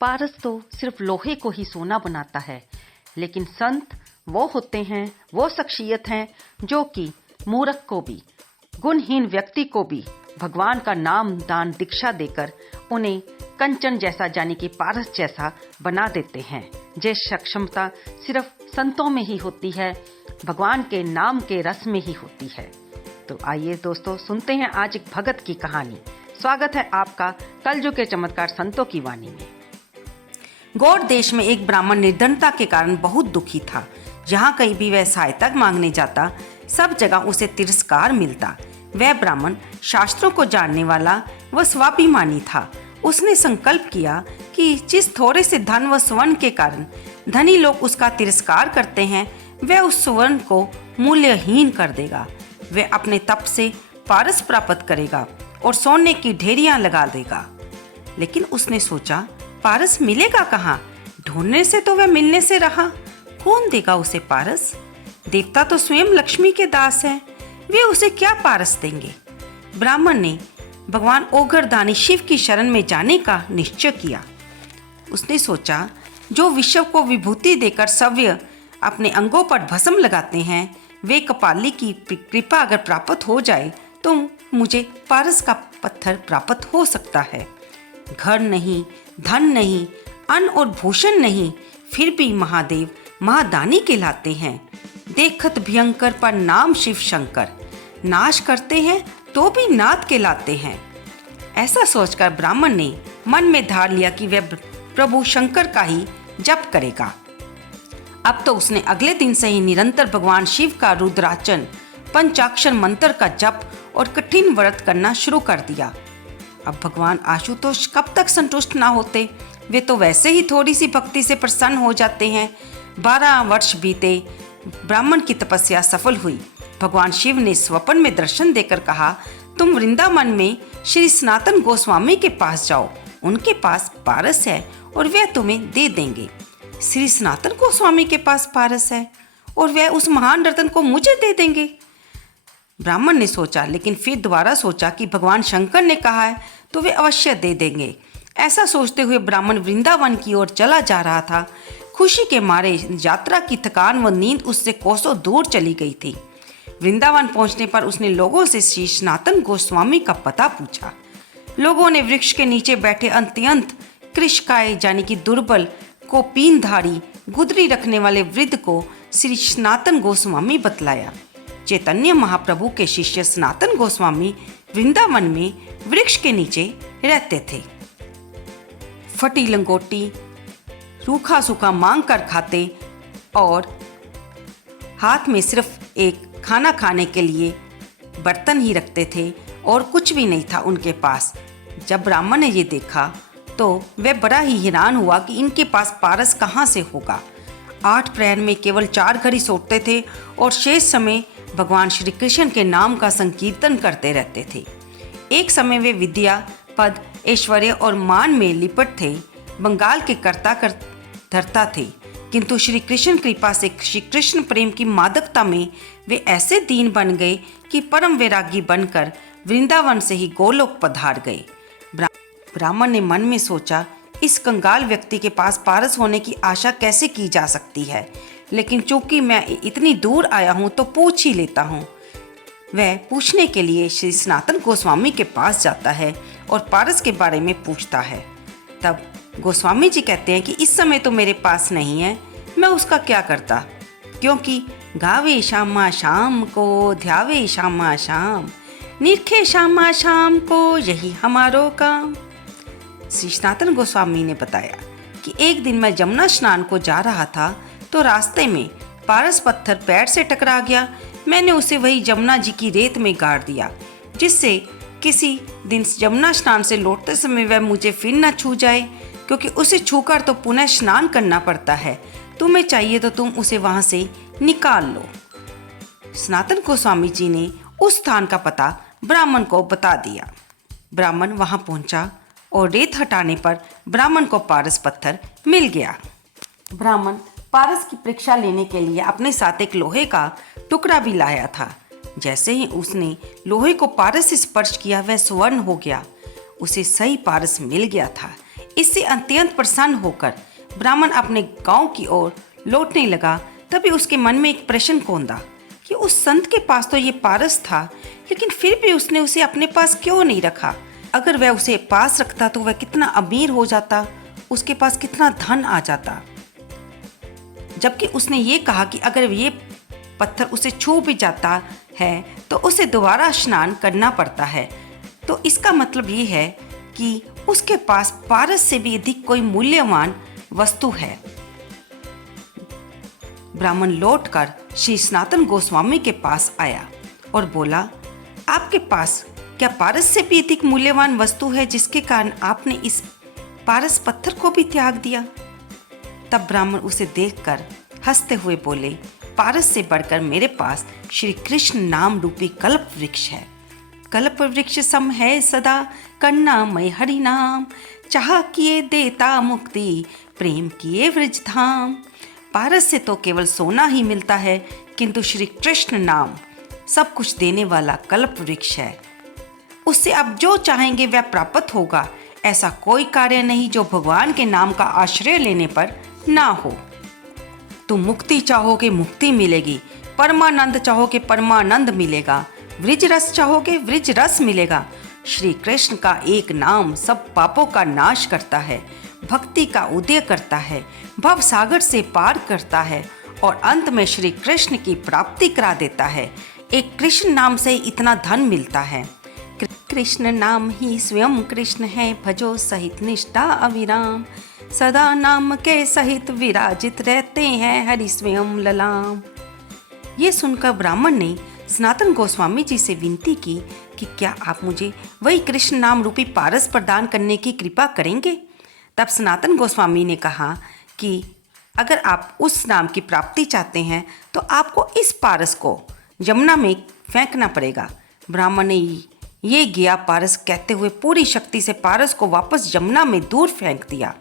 पारस तो सिर्फ लोहे को ही सोना बनाता है, लेकिन संत वो होते हैं, वो शख्सियत हैं जो कि मूर्ख को भी, गुणहीन व्यक्ति को भी भगवान का नाम दान दीक्षा देकर उन्हें कंचन जैसा यानी कि पारस जैसा बना देते हैं। ये सक्षमता सिर्फ संतों में ही होती है, भगवान के नाम के रस में ही होती है। तो आइए दोस्तों, सुनते हैं आज एक भगत की कहानी। स्वागत है आपका कलयुग के चमत्कार संतों की वाणी में। गौड़ देश में एक ब्राह्मण निर्धनता के कारण बहुत दुखी था। जहाँ कहीं भी वह सहायता मांगने जाता, सब जगह उसे तिरस्कार मिलता। वह ब्राह्मण शास्त्रों को जानने वाला व स्वाभिमानी था। उसने संकल्प किया कि जिस थोड़े से धन व स्वर्ण के कारण धनी लोग उसका तिरस्कार करते हैं, वह उस स्वर्ण को मूल्यहीन कर देगा। वह अपने तप से पारस प्राप्त करेगा और सोने की ढेरियां लगा देगा। लेकिन उसने सोचा, पारस मिलेगा कहाँ? ढूंढने से तो वह मिलने से रहा, कौन देगा उसे पारस? देवता तो स्वयं लक्ष्मी के दास हैं, वे उसे क्या पारस देंगे? ब्राह्मण ने भगवान ओघरदानी शिव की शरण में जाने का निश्चय किया। उसने सोचा, जो विश्व को विभूति देकर सव्य अपने अंगों पर भस्म लगाते हैं, वे कपाली की कृपा अगर प्राप्त हो जाए तो मुझे पारस का पत्थर प्राप्त हो सकता है। घर नहीं, धन नहीं, अन्न और भूषण नहीं, फिर भी महादेव महादानी कहलाते हैं। देखत भयंकर पर नाम शिव शंकर, नाश करते हैं तो भी नाथ कहलाते हैं। ऐसा सोचकर ब्राह्मण ने मन में धार लिया कि वह प्रभु शंकर का ही जप करेगा। अब तो उसने अगले दिन से ही निरंतर भगवान शिव का रुद्रार्चन, पंचाक्षर मंत्र का जप और कठिन व्रत करना शुरू कर दिया। अब भगवान आशुतोष कब तक संतुष्ट ना होते? वे तो वैसे ही थोड़ी सी भक्ति से प्रसन्न हो जाते हैं। 12 वर्ष बीते, ब्राह्मण की तपस्या सफल हुई। भगवान शिव ने स्वप्न में दर्शन देकर कहा, तुम वृंदावन में श्री सनातन गोस्वामी के पास जाओ, उनके पास पारस है और वे तुम्हें दे देंगे। श्री सनातन गोस्वामी के पास पारस है और वह उस महान रत्न को मुझे दे देंगे। ब्राह्मण ने सोचा, लेकिन फिर दोबारा सोचा कि भगवान शंकर ने कहा है तो वे अवश्य दे देंगे। ऐसा सोचते हुए ब्राह्मण वृंदावन की ओर चला जा रहा था। खुशी के मारे यात्रा की थकान व नींद उससे कोसों दूर चली गई थी। वृंदावन पहुंचने पर उसने लोगों से श्री सनातन गोस्वामी का पता पूछा। लोगों ने वृक्ष के नीचे बैठे अत्यंत कृशकाय यानी कि दुर्बल को पीनधारी गुदरी रखने वाले वृद्ध को श्री सनातन गोस्वामी बतलाया। चैतन्य महाप्रभु के शिष्य सनातन गोस्वामी वृंदावन में वृक्ष के नीचे रहते थे। फटी लंगोटी रूखा सूखा मांग कर खाते और हाथ में सिर्फ एक खाना खाने के लिए बर्तन ही रखते थे और कुछ भी नहीं था उनके पास। जब ब्राह्मण ने ये देखा तो वह बड़ा ही हैरान हुआ कि इनके पास पारस कहाँ से होगा। 8 प्रहर में केवल 4 घड़ी सोते थे और शेष समय भगवान श्री कृष्ण के नाम का संकीर्तन करते रहते थे। एक समय वे विद्या, पद, ऐश्वर्य और मान में लिपट थे, बंगाल के कर्ता कर धरता थे, किंतु श्री कृष्ण कृपा से श्री कृष्ण प्रेम की मादकता में वे ऐसे दीन बन गए कि परम वैरागी बनकर वृंदावन से ही गोलोक पधार गए। ब्राह्मण ने मन में सोचा, इस कंगाल व्यक्ति के पास पारस होने की आशा कैसे की जा सकती है, लेकिन चूंकि मैं इतनी दूर आया हूँ तो पूछ ही लेता हूँ। वह पूछने के लिए श्री सनातन गोस्वामी के पास जाता है और पारस के बारे में पूछता है। तब गोस्वामी जी कहते हैं कि इस समय तो मेरे पास नहीं है, मैं उसका क्या करता, क्योंकि गावे श्यामा शाम को, ध्यावे श्यामा शाम, निरखे श्यामा शाम को, यही हमारो काम। श्री सनातन गोस्वामी ने बताया कि एक दिन मैं जमुना स्नान को जा रहा था तो रास्ते में पारस पत्थर पैर से टकरा गया। मैंने उसे वही जमुना जी की रेत में गाड़ दिया, जिससे किसी दिन जमुना स्नान से लौटते समय वह मुझे फिर न छू जाए, क्योंकि उसे छूकर तो पुनः स्नान करना पड़ता है। तुम्हें चाहिए तो तुम उसे वहां से निकाल लो। सनातन गोस्वामी जी ने उस स्थान का पता ब्राह्मण को बता दिया। ब्राह्मण वहां पहुंचा और रेत हटाने पर ब्राह्मण को पारस पत्थर मिल गया। ब्राह्मण पारस की परीक्षा लेने के लिए अपने साथ एक लोहे का टुकड़ा भी लाया था। जैसे ही उसने लोहे को पारस से स्पर्श किया, वह स्वर्ण हो गया। उसे सही पारस मिल गया था। इससे अत्यंत प्रसन्न होकर ब्राह्मण अपने गांव की ओर लौटने लगा। तभी उसके मन में एक प्रश्न कौंधा कि उस संत के पास तो ये पारस था, लेकिन फिर भी उसने उसे अपने पास क्यों नहीं रखा। अगर वह उसे पास रखता तो वह कितना अमीर हो जाता, उसके पास कितना धन आ जाता। जबकि उसने ये कहा कि अगर ये पत्थर उसे छू भी जाता है तो उसे दोबारा स्नान करना पड़ता है। तो इसका मतलब ये है कि उसके पास पारस से भी अधिक कोई मूल्यवान वस्तु है। ब्राह्मण लौटकर श्री सनातन गोस्वामी के पास आया और बोला, आपके पास क्या पारस से भी अधिक मूल्यवान वस्तु है जिसके कारण आपने इस पारस पत्थर को भी त्याग दिया? तब ब्राह्मण उसे देखकर हंसते हुए बोले, पारस से बढ़कर मेरे पास श्री कृष्ण नाम रूपी कल्प वृक्ष है। कल्प वृक्ष सम है सदा करुणामय हरि नाम, चाह किए देता मुक्ति प्रेम किए व्रज धाम। पारस से तो केवल सोना ही मिलता है, किंतु श्री कृष्ण नाम सब कुछ देने वाला कल्प वृक्ष है। उससे आप जो चाहेंगे वह प्राप्त होगा। ऐसा कोई कार्य नहीं जो भगवान के नाम का आश्रय लेने पर ना हो। तुम मुक्ति चाहोगे मुक्ति मिलेगी, परमानंद चाहोगे परमानंद मिलेगा, वृज रस चाहोगे वृज रस मिलेगा। श्री कृष्ण का एक नाम सब पापों का नाश करता है, भक्ति का उदय करता है, भव सागर से पार करता है और अंत में श्री कृष्ण की प्राप्ति करा देता है। एक कृष्ण नाम से इतना धन मिलता है। कृष्ण नाम ही स्वयं कृष्ण है, भजो सहित निष्ठा अविराम, सदा नाम के सहित विराजित रहते हैं हरि स्वयं ललाम। ये सुनकर ब्राह्मण ने सनातन गोस्वामी जी से विनती की कि क्या आप मुझे वही कृष्ण नाम रूपी पारस प्रदान करने की कृपा करेंगे? तब सनातन गोस्वामी ने कहा कि अगर आप उस नाम की प्राप्ति चाहते हैं तो आपको इस पारस को यमुना में फेंकना पड़ेगा। ब्राह्मण ने ये गया पारस कहते हुए पूरी शक्ति से पारस को वापस यमुना में दूर फेंक दिया।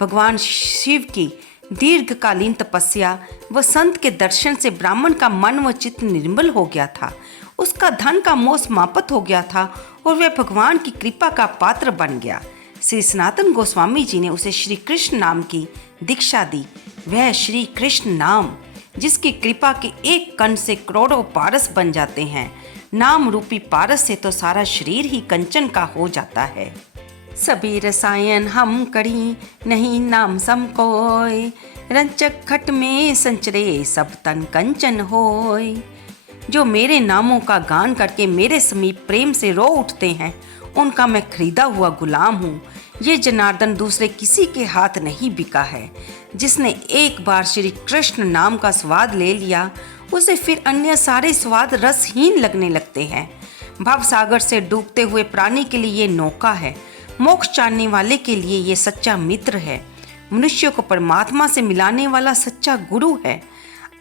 भगवान शिव की दीर्घकालीन तपस्या व संत के दर्शन से ब्राह्मण का मन व चित्त निर्मल हो गया था। उसका धन का मोह समाप्त हो गया था और वह भगवान की कृपा का पात्र बन गया। श्री सनातन गोस्वामी जी ने उसे श्री कृष्ण नाम की दीक्षा दी। वह श्री कृष्ण नाम जिसकी कृपा के एक कण से करोड़ों पारस बन जाते हैं। नाम रूपी पारस से तो सारा शरीर ही कंचन का हो जाता है। सभी रसायन हम करी नहीं नाम सम कोय, रंचक खट में संचरे सब तन कंचन होय। जो मेरे नामों का गान करके मेरे समीप प्रेम से रो उठते हैं, उनका मैं खरीदा हुआ गुलाम हूँ। ये जनार्दन दूसरे किसी के हाथ नहीं बिका है। जिसने एक बार श्री कृष्ण नाम का स्वाद ले लिया, उसे फिर अन्य सारे स्वाद रसहीन लगने लगते हैं। भव सागर से डूबते हुए प्राणी के लिए ये नौका है, मोक्ष चाहने वाले के लिए ये सच्चा मित्र है, मनुष्य को परमात्मा से मिलाने वाला सच्चा गुरु है,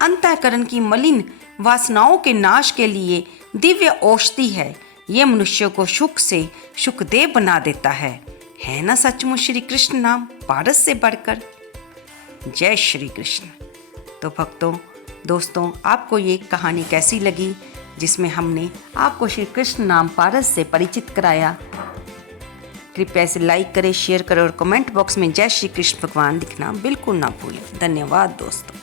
अंतःकरण की मलिन वासनाओं के नाश के लिए दिव्य औषधि है। ये मनुष्य को सुख से सुखदेव बना देता है ना सचमुच श्री कृष्ण नाम पारस से बढ़कर। जय श्री कृष्ण। तो भक्तों, दोस्तों, आपको ये कहानी कैसी लगी जिसमें हमने आपको श्री कृष्ण नाम पारस से परिचित कराया? कृपया इसे लाइक करें, शेयर करें और कमेंट बॉक्स में जय श्री कृष्ण भगवान लिखना बिल्कुल ना भूलें। धन्यवाद दोस्तों।